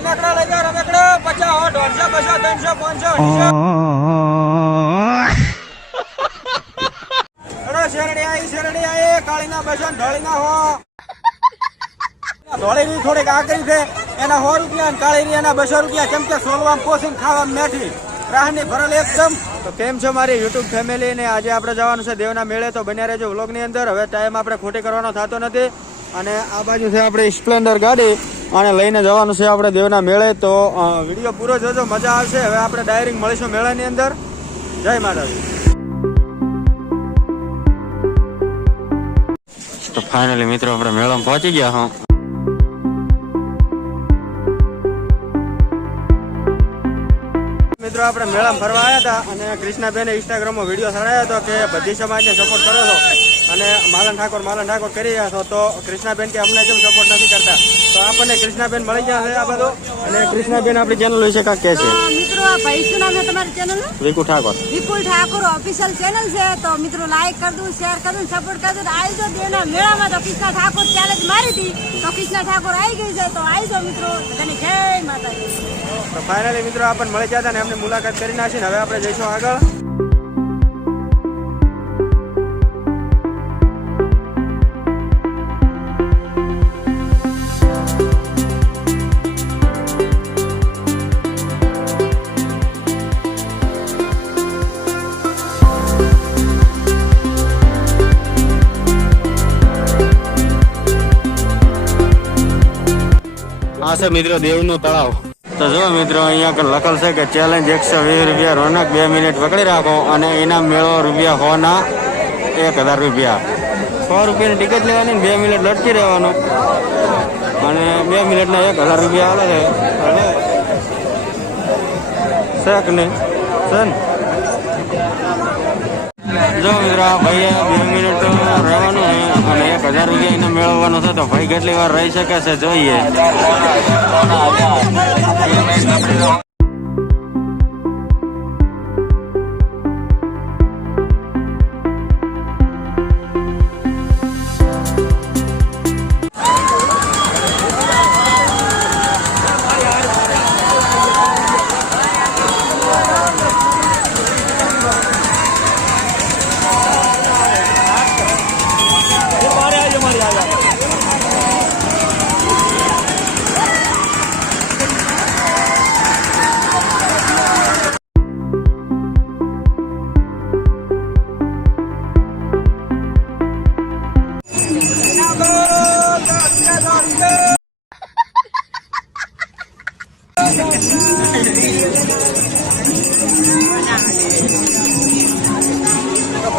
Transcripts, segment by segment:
રમેકડા લઈ જાઓ રમેકડા 50 100 200 300 500 શેરડી આવી કાળીના 200 ઢોળીના હો ધોળીની થોડીક આકરી છે એના 100 રૂપિયા કાળીની એના 200 રૂપિયા કેમ કે સોલવામાં પોસીને ખાવામાં મેઠી રાહની ભરેલ એકદમ. તો કેમ છો મારી યુટ્યુબ ફેમિલી ને આજે આપણે જવાનું છે દેવના મેળે તો બન્યા રહેજો વ્લોગની અંદર. હવે ટાઈમ આપણે ખોટી કરવાનો થતો નથી અને આ બાજુ છે આપણે સ્પ્લેન્ડર ગાડી અને લઈને જવાનું છે આપણે દેવના મેળે. તો વિડીયો પૂરો જોજો મજા આવશે. હવે આપણે ડાયરેક્ટ મળીશું મેળાની અંદર. જય માતાજી. તો ફાઇનલી મિત્રો આપણે મેળામાં પહોંચી ગયા હા. મિત્રો આપણે મેળામાં ફરવા આવ્યા હતા અને કૃષ્ણાબેને ઇન્સ્ટાગ્રામમાં વિડીયો ચડાવ્યો હતો કે બધી સમાજને સપોર્ટ કરો છો અને માલન ઠાકોર કરી રહ્યા છો. તો કૃષ્ણાબેન કે અમને જેમ સપોર્ટ નથી કરતા તો આપણને કૃષ્ણાબેન મળી ગયા છે આ બધું. અને કૃષ્ણાબેન આપણી ચેનલ વિશે કાંક કહે છે. મિત્રો ભાઈ શું નામ છે તમારી ચેનલ નું? વિપુલ ઠાકોર ઓફિશિયલ ચેનલ છે. તો મિત્રો લાઈક કરી દઉં, શેર કરી દઉં, સપોર્ટ કરી દઉં. આવી જાઓ દેવના મેળામાં. તો કૃષ્ણા ઠાકોર ચેલેન્જ મારી હતી તો કૃષ્ણા ઠાકોર આવી ગઈ છે. તો આવી જાઓ મિત્રો. બધાને જય માતાજી. તો ફાઇનલી મિત્રો આપણને મળી ગયા હતા ને એમની મુલાકાત કરી નાખી. હવે આપણે જઈશું આગળ. આ છે મિત્રો દેવનું તળાવ. તો જો મિત્રો અહીંયા લખેલ છે કે ચેલેન્જ 120 રૂપિયા રોનક 2 મિનિટ પકડી રાખો અને ઇનામ મેળવો રૂપિયા 100 ના 1000 રૂપિયા. 100 રૂપિયાની ટિકિટ લેવાની 2 મિનિટ લટકી રહેવાનું અને 2 મિનિટના 1000 રૂપિયા આવે છે શેક ને સન. જો મિત્રો ભાઈએ 2 મિનિટ રહેવાનું અને 1000 રૂપિયા એને મેળવવાનો છે. તો ભાઈ કેટલી વાર રહી શકે છે જોઈએ.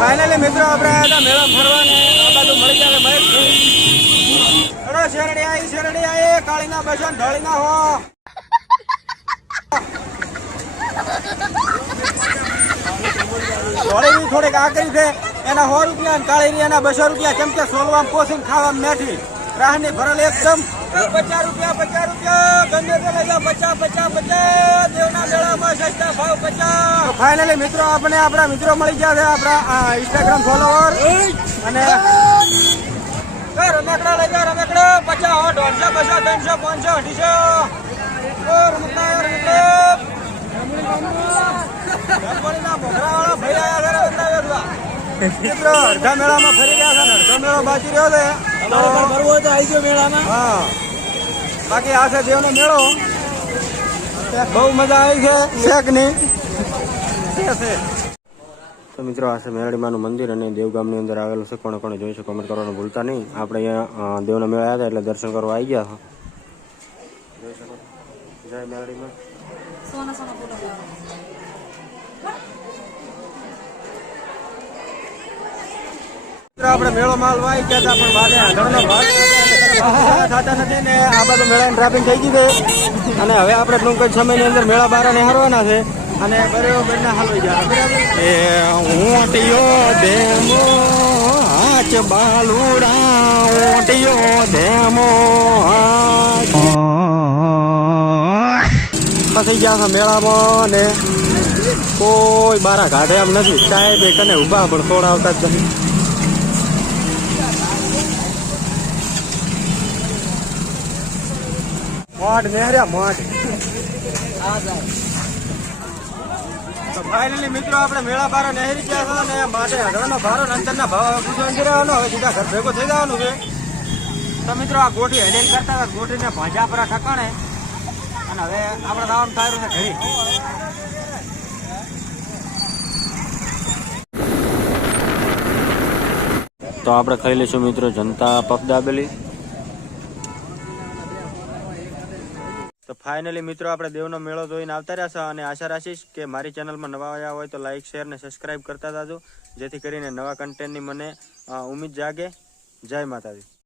ફાઇનલી મિત્રો આપણે આવ્યા હતા મેળા ફરવા ને આ બાજુ મળી જાય મહેશ શેરડી આવી કાળીના 200 ઢોળીના હો ધોળીની થોડીક આકરી છે એના 100 રૂપિયા કાળીની એના 200 રૂપિયા કેમ કે સોલવામાં પોસીને ખાવામાં મેઠી રાહની ભરેલ એકદમ. 50 રૂપિયા ગમે તે લઈ જાઓ 50 દેવના મેળામાં સસ્તા ભાવ 50. ફાઇનલી મિત્રો આપણે આપણા મિત્રો મળી ગયા છે આપણા ઇન્સ્ટાગ્રામ ફોલોવર અને રમેકડા લઈ જાઓ રમેકડા 50 100 200 300 મિત્રો અડધા મેળામાં ફરી ગયા છે ને અડધો મેળો બાકી રહ્યો છે. ફરવો હોય તો આવી ગયો મેળામાં. હા બાકી આ છે દેવનો મેળો. બહુ મજા આવી છે શેકની. તો મિત્રો આ છે મેરડીમાનું મંદિર અને દેવગામની અંદર આવેલું છે. કોણે કોણે જોઈશું કમેન્ટ કરવાનું ભૂલતા નહીં. આપણે અહીંયા દેવના મેળા આવ્યા હતા એટલે દર્શન કરવા આવી ગયા જોઈ શકો. જય મેરડીમાં. આપણે મેળો માલ વાઈ ગયા હતા પણ થતા નથી ને આ બધું મેળાની ટ્રાફિક થઈ ગઈ છે અને હવે આપણે ટૂંક જ સમયની અંદર મેળા બાર નિહાળવાના છે અને બરાબર હાલવાઈ ગયા. એ ઊંટિયો દેમો હાચ બાલુડા ઊંટિયો દેમો ફસી ગયા છે મેળામાં ને કોઈ બારા કાઢે એમ નથી. સાહેબ કને ઉભા પણ છોડાવતા જ નથી. મોઢ નેહર્યા મોઢ. તો ફાઇનલી મિત્રો આપણે મેળા બાર નહેરી ગયા હતા ને માટે હળવાનો ભારો ને અંદરના ભાવ પૂછો અંદર રહેવાનો. હવે સીધા ઘર ભેગો થઈ જવાનું છે. તો મિત્રો આ ગોઠી હેડેલ કરતા હતા, ગોઠીને ભાંજા પર ઠકાણે અને હવે આપણે જવાનું થાય છે ઘરે. તો આપણે ખાઈ લઈશું મિત્રો જનતા પગદાબેલી. તો ફાઇનલી મિત્રો આપણે દેવનો મેળો જોઈને આવતા રહ્યા છે અને આશા રાખીશ કે મારી ચેનલમાં નવા આવ્યા હોય તો લાઈક શેર ને સબસ્ક્રાઈબ કરતા જાજો, જેથી કરીને નવા કન્ટેન્ટની મને ઉમ્મીદ જાગે. જય માતાજી.